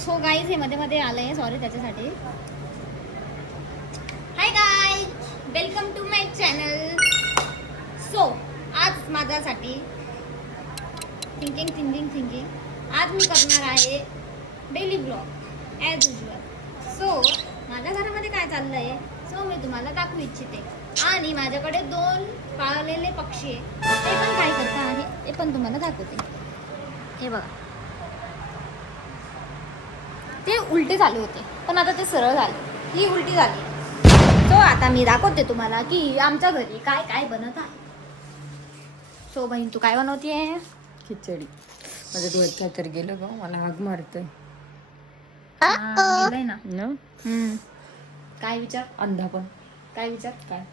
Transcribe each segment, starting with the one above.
So guys हे मध्ये मध्ये आलंय, सॉरी त्याच्यासाठी. Hi guys, welcome to my channel. So आज माझ्यासाठी थिंकिंग आज मी करणार आहे daily blog as usual. So माझ्या घरामध्ये काय चाललं आहे सो मी तुम्हाला दाखवू इच्छिते. आणि माझ्याकडे 2 पाळलेले पक्षी आहे, ते पण काय करता आहे ते पण तुम्हाला दाखवते. हे बघा, ते उलटे झाले होते पण आता ते सरळ झाले, ही उलटी झाली. सो आता मी दाखवते तुम्हाला की आमच्या घरी काय काय बनत आहे. सो बहीण तू काय बनवतीये? खिचडी. माझं डोळ्यात काहीतरी गेलं ग, मला हाग मारतोय. गेलंय ना. काय विचार? अंधा पण काय विचार? काय?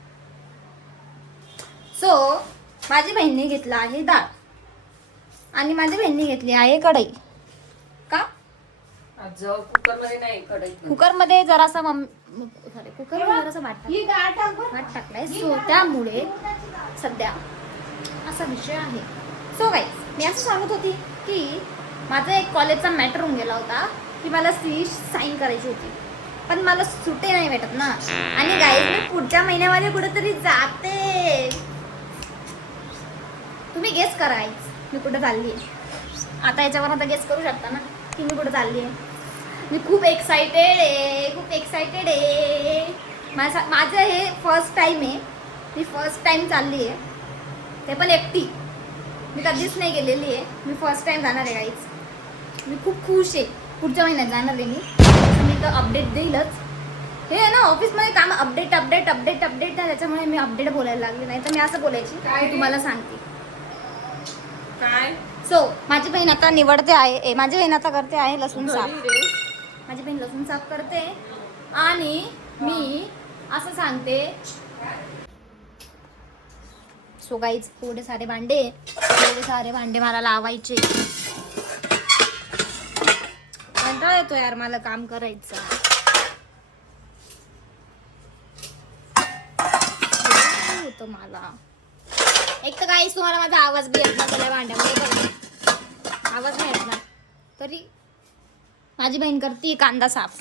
सो माझी बहिणीने घेतला आहे डाळ आणि माझ्या बहिणीने घेतली आहे कढई. का? आज कुकर मध्ये नाही, कढईत. कुकर मध्ये जरासा कुकर मध्ये जरासा भात टाकलाय. सो त्यामुळे सध्या असा विषय आहे. सो गाईज मी असं सांगत होती की माझा एक कॉलेजचा मॅटर होऊन गेला होता की मला सी साईन करायची होती पण मला सुटे नाही भेटत ना. आणि गाईज मी पुढच्या महिन्यामध्ये कुठेतरी जाते. तुम्ही गेस करा मी कुठे चालली आहे. आता याच्यावर आता गेस करू शकता ना की मी कुठे चालली आहे. मी खूप एक्सायटेड आहे. माझं हे फर्स्ट टाइम आहे. मी फर्स्ट टाइम चालली आहे, ते पण एकटी. मी कधीच नाही गेलेली आहे. मी फर्स्ट टाइम जाणार आहे गाईज. मी खूप खुश आहे. पुढच्या महिन्यात जाणार आहे मी तर अपडेट देईलच. हे आहे ना ऑफिसमध्ये काम अपडेट आहे, त्याच्यामुळे मी अपडेट बोलायला लागले. नाही तर मी असं बोलायची की तुम्हाला सांगते काय. सो माझी बहीण आता निवडते आहे, माझी बहीण आता करते आहे लसूण साफ. माझी बहीण लसूण साफ करते आणि मी असं सांगते. सो गाईज एवढे सारे भांडे मला लावायचे. कंटाळा येतो यार मला काम करायचं. होतं मला एक तर गाईज तुम्हाला माझा आवाज बी येत नाही भांड्यामध्ये, आवाज नाही येत ना. तरी माझी बहीण करते कांदा साफ,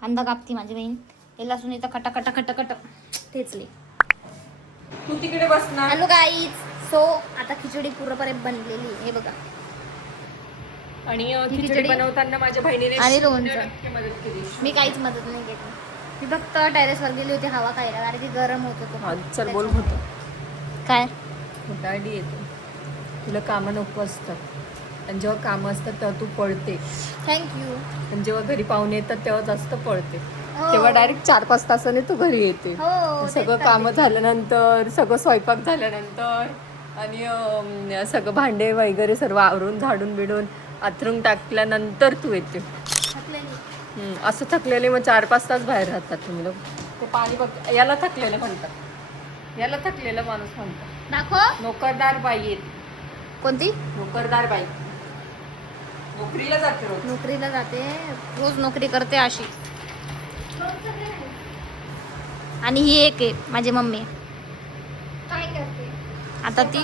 कांदा कापती माझी बहीण. हे लसूण इथं खटाखट ठेचले. तू तिकडे बसणार. हॅलो गाईज, सो आता खिचडी पूर्णपणे बनलेली हे बघा. आणि खिचडी बनवताना माझ्या बहिणीने आणि लोणचं. मदत केली. मी काहीच मदत नाही केली. मी फक्त टेरेसवर गेली होती हवा खायला, कारण की गरम होत होतं. चल बोल. होतं काय गाडी येते. तुला कामं नको असतात आणि जेव्हा कामं असतात तेव्हा तू पळते. थँक्यू. आणि जेव्हा घरी पाहुणे येतात तेव्हा जास्त पळते. हो. तेव्हा डायरेक्ट 4-5 तासाने तू घरी येते. हो, सगळं कामं झाल्यानंतर, सगळं स्वयंपाक झाल्यानंतर आणि सगळं भांडे वगैरे सर्व आवरून झाडून बिडून आथरून टाकल्यानंतर तू येते. असं थकलेले मग 4-5 तास बाहेर राहतात तुम्ही लोक. ते पाणी बघ, याला थकलेलं म्हणतात. याला थकलेला माणूस म्हणतात. दाखव. नोकरदार बाई आहेत. कोणती? नोकरदार बाई. नोकरीला जाते रोज. नोकरीला जाते, रोज नोकरी करते अशी. आणि ही एक आहे माझी मम्मी. काय करते आता ती?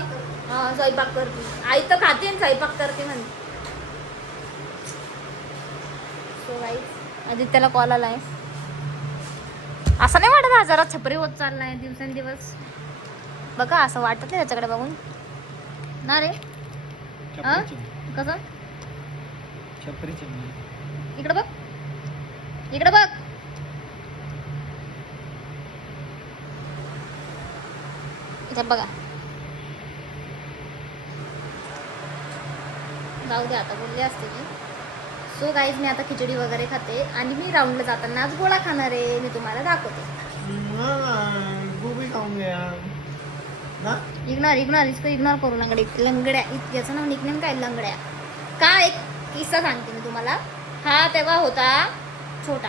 स्वयंपाक करते. आई तर खाते आणि स्वयंपाक करते म्हणते. सो गाईस आदित्याला कॉल आलाय. असं नाही वाटत हा जरा छपरी होत चाललाय दिवसेंदिवस. बघा असं वाटत नाही त्याच्याकडे बघून ना रे. कसं? इकडे बघ, इकडे बघ. इथे बघा. जाऊ दे आता, बोलले असते मी. सो गाईज मी आता खिचडी वगैरे खाते आणि मी राऊंडला जाताना आज गोळा खाणार आहे. मी तुम्हाला दाखवते. इग्नोर करू नका. लंगड्या याचं नाव निकनेम काय? लंगड्या. का एक किस्सा सांगते मी तुम्हाला. हा तेव्हा होता छोटा,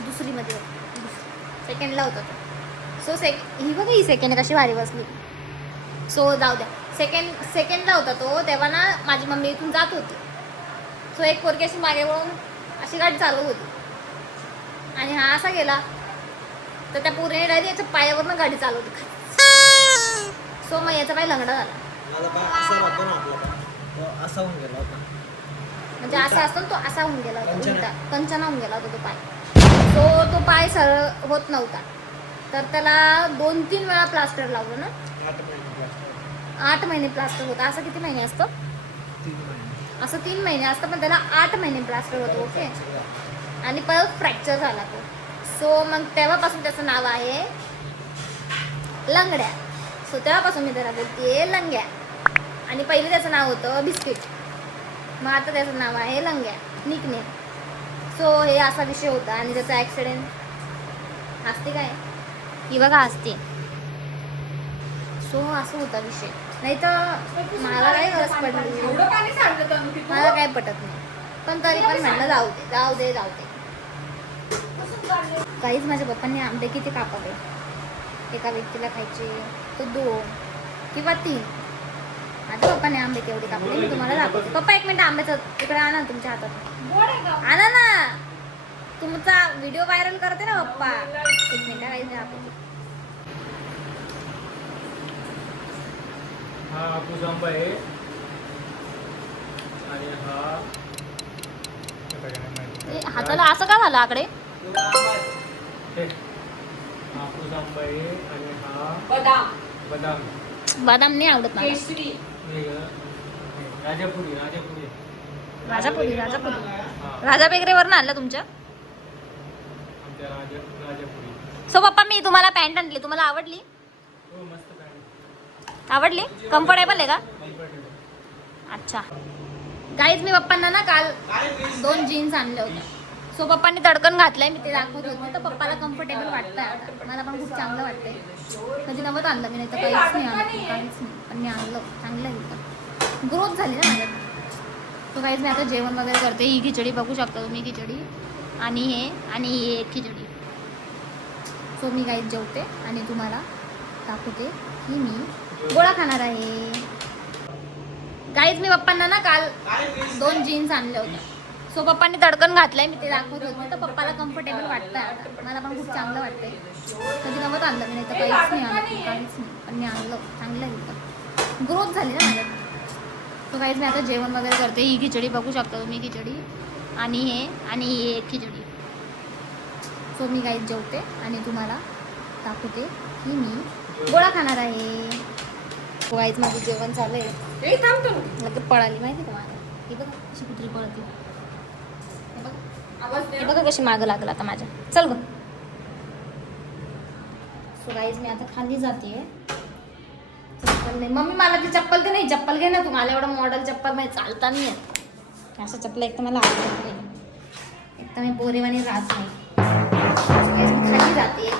दुसरीमध्ये सेकंडला होता तो. सो ही बघा, ही सेकंड कशी भारी बसली. सो जाऊ द्या. सेकंडला होता तो तेव्हा ना माझी मम्मी इथून जात होती. सो एक पोरगी अशी मागे वळून अशी गाडी चालवत होती आणि हा असा गेला तर त्या पोरीने डायरेक्ट याच्या पायावरनं गाडी चालवली. सो मग याचा पाय लंगडा झाला. म्हणजे असा असतो ना, तो असा होऊन गेला होता, उलटा कंचना होऊन गेला होता तो पाय. तो पाय सरळ होत नव्हता. तर त्याला 2-3 वेळा प्लास्टर लावलं ना. 8 महिने प्लास्टर होतं. असं किती महिने असतं? असं 3 महिने असतं, पण त्याला 8 महिने प्लास्टर होतं. ओके. आणि परत फ्रॅक्चर झाला तो. सो मग तेव्हापासून त्याचं नाव आहे लंगड्या. सो तेव्हापासून मी त्याला बोलते लंग्या. आणि पहिले त्याचं नाव होतं बिस्किट, मग आता त्याचं नाव आहे लंग्या, निकनेम. सो हे असा विषय होता. आणि त्याचा ॲक्सिडेंट असते काय ही बघा असते. सो असं होता विषय. नाही तर मला काही गरज पडली, मला काय पटत नाही. पण तरी पण म्हटलं जाऊ दे जाऊ दे जाऊ दे. काहीच माझ्या पप्पांनी आंबे किती कापले, एका व्यक्तीला खायचे तर 2 किंवा 3. माझ्या पप्पाने आंबे केवढे कापले मी तुम्हाला दाखवते. पप्पा 1 मिनिट आंब्याचं इकडे आणा ना, तुमच्या हातात आणा ना. तुमचा व्हिडिओ व्हायरल करते ना पप्पा. 1 मिनिट काही नाही दाखवते. हा हापूस आंबा आहे आणि हा हाताला असं का झालं आकडे? हापूस आंबा आहे आणि हा बदाम. बदाम नाही आवडत मला. राजापुरी राजा बेकरीवरून आणलं तुमच्या? आमच्या राजापुरी. सो पप्पा मी तुम्हाला पॅन्ट आणली, तुम्हाला आवडली? हो मस्त पॅन्ट. आवडली? कम्फर्टेबल आहे का? कम्फर्टेबल. अच्छा. गाईज मी पप्पांना ना काल 2 जीन्स आणल्या होत्या. सो पप्पांनी तडकन घातलंय, मी ते दाखवत होते. तर पप्पाला कम्फर्टेबल वाटतंय आता. मला पण खूप चांगलं वाटतंय. कधी नव्हतं आणलं मी, नाही तर काहीच नाही आणलं, काहीच नाही. पण मी आणलं, चांगलं आहे. ग्रोथ झाली ना माझ्यात. तो गाईज मी आता जेवण वगैरे करते. ही खिचडी बघू शकता तुम्ही, खिचडी आणि ही एक खिचडी. सो मी गाईज जेवते आणि तुम्हाला दाखवते की मी गोळा खाणार आहे. गाईज मी पप्पांना ना काल 2 जीन्स आणल्या होत्या. सो पप्पांनी तडकन घातलंय, मी ते दाखवत होते. तर पप्पाला कम्फर्टेबल वाटतंय आता. मला पण खूप चांगलं वाटतंय. कधी नव्हतं आणलं मी, नाही तर काहीच नाही आणलं, काहीच नाही. पण मी आणलं, चांगलं आहे. ग्रोथ झाली ना माझ्यात. तो गाईज मी आता जेवण वगैरे करते. ही खिचडी बघू शकता तुम्ही, खिचडी आणि ही एक खिचडी. सो मी गाईज जेवते आणि तुम्हाला दाखवते की मी गोळा खाणार आहे. तो गाईज माझं जेवण चालू आहे. लगेच पळाली माहिती का मला. ही बघा कशी कुत्री पळते. हे बघा कशी मागं लागलं आता माझ्या. चल ग. सो गाईज मी आता खाली जाते. चप्पल नाही मम्मी, मला ती चप्पल ते नाही. चप्पल घे ना तू. मला एवढं मॉडेल चप्पल नाही चालता नाही येत. असं चप्पल एक तर मला आवडत नाही, एक तर मी पोरेवानी राहत नाही. मी खाली जाते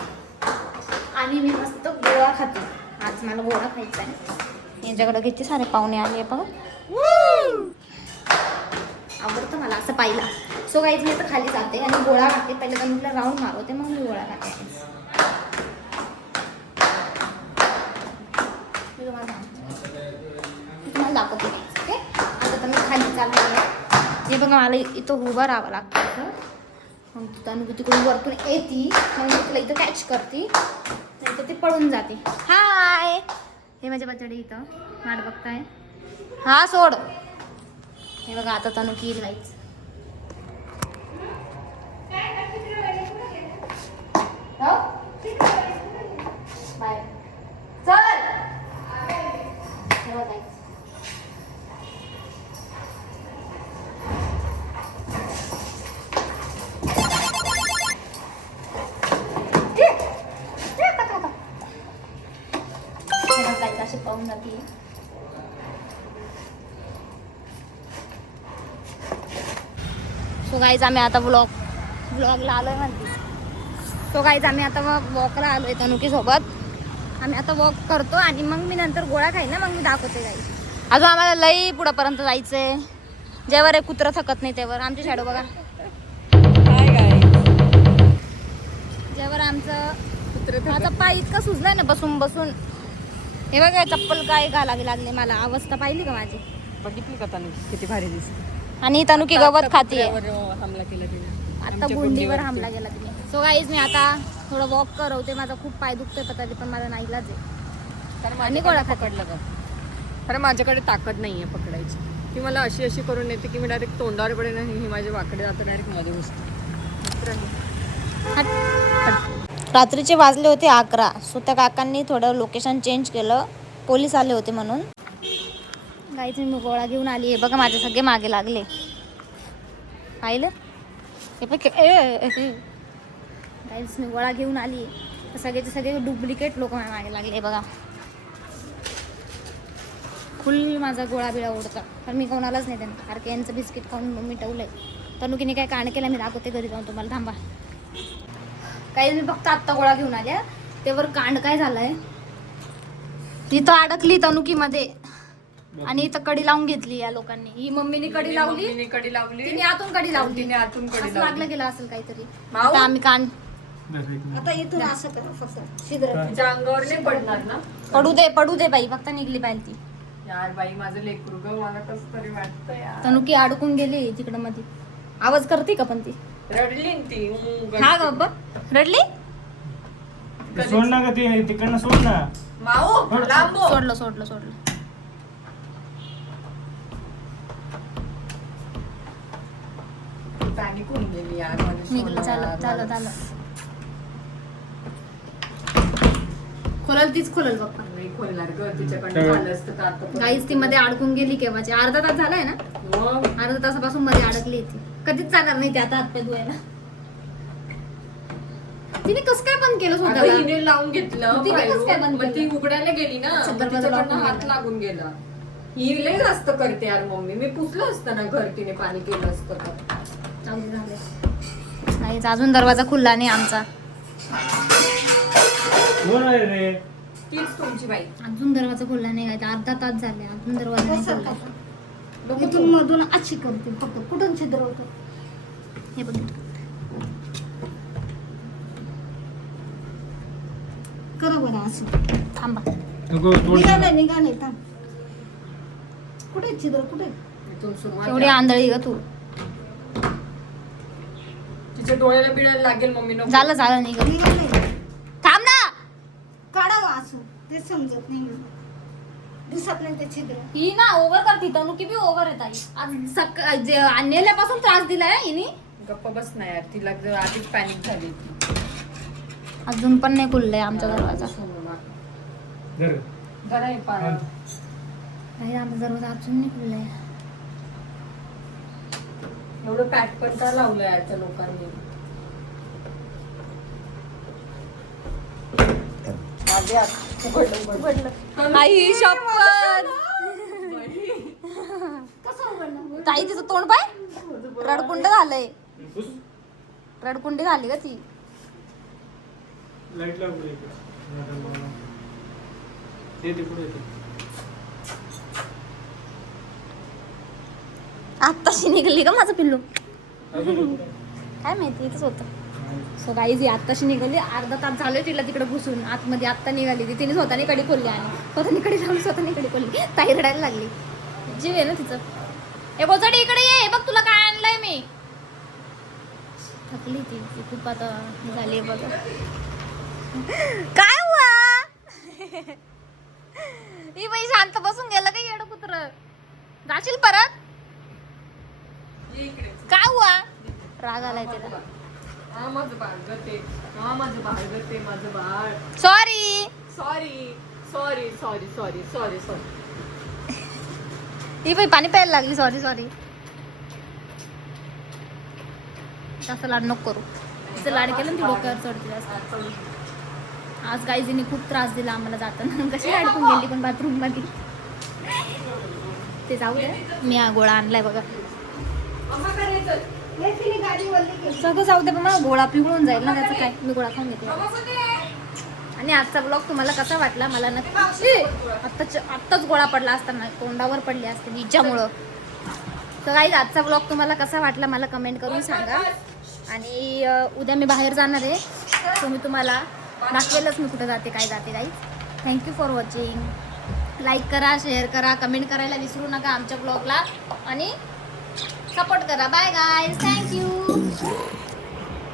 आणि मी मस्त गोळा खाते. आज मला गोळा खायचा आहे. यांच्याकडं किती सारे पाहुणे आले आहे बघा. आवडतं मला असं पाहिला. सो गाईज मी आता खाली जाते आणि गोळा खाते. पहिले तर म्हटलं राऊंड मारवते, मग मी गोळा खाते. मी तुम्हाला दाखवते. ओके. आता तर मी खाली चालली आहे. हे बघा मला इथं उभं राहावं लागतं. मग तू तिकडून वरतून येते, मग मी तुला इथं कॅच करते, नाही तर ते पळून जाते. हाय, हे माझ्या बच्चाडे इथं वाट बघताय. हा सोड. हे बघा आता तनु की जायचं. बाय चल. हे बघा अशी पाहून जाते. सो गाईज आम्ही आता व्लॉगला आलोय म्हणते. सो गाईज आम्ही आता वॉकला आलोय तनुकीसोबत. आम्ही आता वॉक करतो आणि मग मी नंतर गोळा खाईन ना, मग मी दाखवते गाईज. अजून आम्हाला लई पुढंपर्यंत जायचंय. जेव्हा कुत्रं थकत नाही तेव्हा. आमची शॅडो बघा. जेव्हा आमचं माझा पाय इतका सुजलाय ना बसून बसून. हे बघा चप्पल काय घालावी लागले मला. अवस्था पाहिली का माझी? बघितली का तनु किती भारी दिसते. आणि तनुकी गवत खातीये. हमला केला तिने आता गुंडीवर हमला गेला तिने. सो गाईज मी आता थोडं वॉक करवते. माझा खूप पाय दुखतोय पता पण माझा नाही इलाज आहे. आणि गोळा पकडलं का? कारण माझ्याकडे ताकद नाहीये पकडायची. ती मला अशी अशी करून येते की मी डायरेक्ट तोंडावर पडेन आणि ही माझे वाकडे जातं डायरेक्ट मध्ये घुसते. रात्रीचे वाजले होते 11. सो त्या काकांनी थोडं लोकेशन चेंज केलं, पोलीस आले होते म्हणून. गाईच मी गोळा घेऊन आली आहे बघा, माझे सगळे मागे लागले. पाहिलं हे पण गाईच मी गोळा घेऊन आली तर सगळेचे सगळे डुप्लिकेट लोक माझ्या मागे लागले बघा. फुल माझा गोळा बिळा ओढता, पण मी कोणालाच नाही त्यांना, कारण की यांचं बिस्किट खाऊन मी ठेवलंय. तनुकीने काय कांड केला मी दाखवते घरी जाऊन तुम्हाला, थांबा. काही मी फक्त आत्ता गोळा घेऊन आल्या, त्यावर कांड काय झालंय, तिथं अडकली तनुकीमध्ये आणि इथं कडी लावून घेतली या लोकांनी. ही मम्मीने कडी लावली, तिने आतून कडी लावली, असं लागलं गेलं असेल काहीतरी. आता आम्ही कांड आता इथून असं करा, फक्त शिद्र अंगावर नाही पडणार ना. पडू दे बाई, फक्त निघली पाहिजे ती. यार बाई माझं लेकरू ग, मला कसं तरी वाटतं यार. तनुकी अडकून गेली तिकडं मध्ये. आवाज करते का पण ती? रडली ना ती. हा ग बाबा, रडली. सोड ना का ते तिकडनं सोड ना. माऊ लांब हो. सोडलं. पॅनिक होऊन गेली यार माझी. निघलं, झालं. खोलल तीच खोलल बाप्पा. नाही खोलणार ग, तिच्याकडनं झालं असतं का आता. गाईच ती मध्ये अडकून गेली केव्हाची, अर्धा तास झालाय ना. मग अर्धा तासापासून मध्ये अडकली ती. कधीच जाणार नाही ती आता हातपाय धुवायला. तिने कसं काय बंद केलं आता स्वतःला? हिने लावून घेतलं तिने कसं काय बंद मग ती केलं? उघडायला गेली ना, अच्छा, मग दरवाजा तिच्याकडनं लावून हात गेला. लागून गेला. ही लय जास्त करते यार मम्मी. मी पुसलं असतं ना घर, तिने पाणी केलं असतं तर. चालू झालंय. गाईच अजून दरवाजा खुलला नाही आमचा. कोण आहे रे? तीच तुमची बाई. अजून दरवाजा खुलला नाही गाईच. अर्धा तास झाले अजून दरवाजा नाही खुलला. बघू इथून मधून अशी करते फक्त. कुठून छिद्र होतं हे बघ. कर बरं असं. थांबा. नको तोड. निघाले थांब. कुठे छिद्र कुठे? इथून सुरुवात एवढी आहे. आंधळी ग तू. तिच्या डोळ्याला बिळायला लागेल मम्मी नको. झालं निघ. थांब ना. काढावं असं ते समजत नाही मला. दिसत नाही ते छिद्र. ही ना ओव्हर करते तनुकी बी ओव्हर येत आहे. आणलेल्यापासून त्रास दिलाय हिने. गप्प बस ना यार, तिला जर आधीच पॅनिक झाली. अजून पण नाही खुललाय आमचा दरवाजा. धर. जरा हे पाणी. नाही आमचा दरवाजा अजून नाही खुललाय. एवढं पॅट पण का लावलं यार त्या लोकांनी. माझे हात उघडलं. आई शपथ. ताई तिचं तोंड पाय रडकुंड झालंय. पुस. रडकुंडी झाली का ती. लाईट लाव बरं इकडे. ते पुढे येते. आत्ताशी निघली का माझं पिल्लू? अजून काय माहिती इथंच होतं. सो गाईज आत्ताशी निघाली. अर्धा तास झाले तिला तिकडे घुसून आतमध्ये. आत्ता निघाली ती. तिने स्वतःने कडी खोलली आणि स्वतःने कडी लावली, स्वतःने कडी खोलली. ताई रडायला लागली. जीव आहे ना तिचं. ए गोचडी इकडे ये, बघ तुला काय आणलंय मी. थकली ती खूप आता झाली बघ. काय हुआ? ही बाई शांत बसून गेलं का येडं कुत्र. जाशील परत. काय हुआ? राग आलाय तिला. हा माझं बाळ ग ते. हा माझं बाळ ग ते. माझं बाळ. सॉरी. सॉरी. ही बाई पाणी प्यायला लागली. सॉरी जास्त लाड नको करू. तिचं लाड केलं ना ती डोक्यावर चढते जास्त. आज गाईजीने खूप त्रास दिला आम्हाला जाताना. कशी अडकून गेली पण बाथरूम मध्ये. ते जाऊ दे. मी हा गोळा आणलाय बघा. सगळं जाऊ दे पण मला गोळा पिवळून जाईल ना त्याचं काय. मी गोळा खाऊन घेते. आणि आजचा ब्लॉग तुम्हाला कसा वाटला मला नक्की. आत्ताच गोळा पडला असताना तोंडावर पडले असते हिच्यामुळं. तर काही आजचा ब्लॉग तुम्हाला कसा वाटला मला कमेंट करून सांगा. आणि उद्या मी बाहेर जाणार आहे. सो मी तुम्हाला दाखवेलच मी कुठं जाते काय जाते काही. Thank you for watching. लाईक करा, शेअर करा, कमेंट करायला विसरू नका आमच्या ब्लॉगला. आणि सपोर्ट करा. Bye guys. थँक्यू.